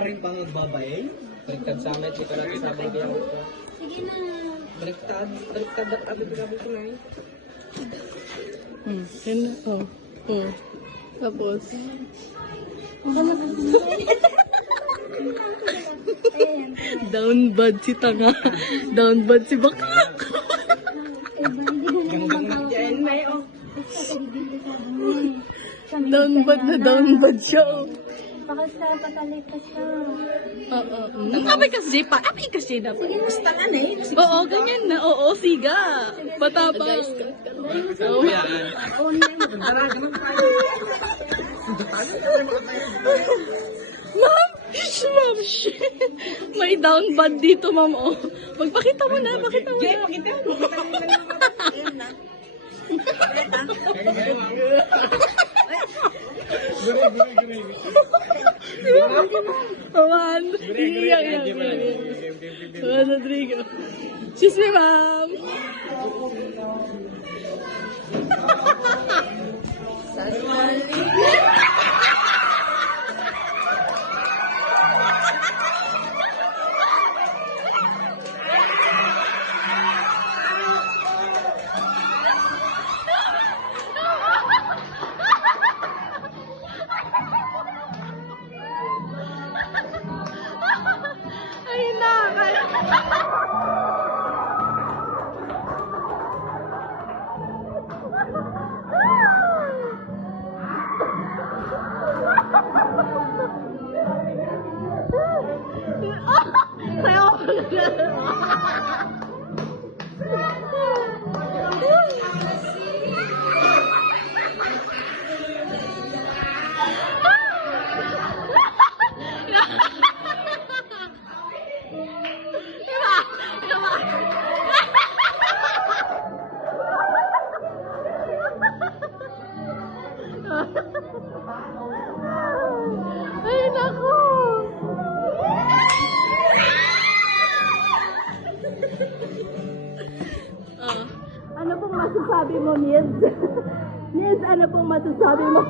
rin pang nagbabae. Baliktad sa amin, dito natin sa mga diyan. Sige na. Baliktad at abot namin ito na eh. Yun na. Tapos. Down bad si tanga. Down bad si bakak. Down bad siya. Baka sa patalit ka siya. Oo. Apay kasi pa. Apay kasi na. Basta na eh. Oo, ganyan na. Oo, siga. Patapang. Ma'am! Ma'am, shit. May down bad dito, ma'am. Oh. Magpakita mo na. Pakita mo na. Awan. Iyak. Rodrigo. Excuse me, ma'am. Ay, nakakaya. Sayo ko na. Ay, naku! Ano pong masasabi mo, Miz? Miz, ano pong masasabi mo?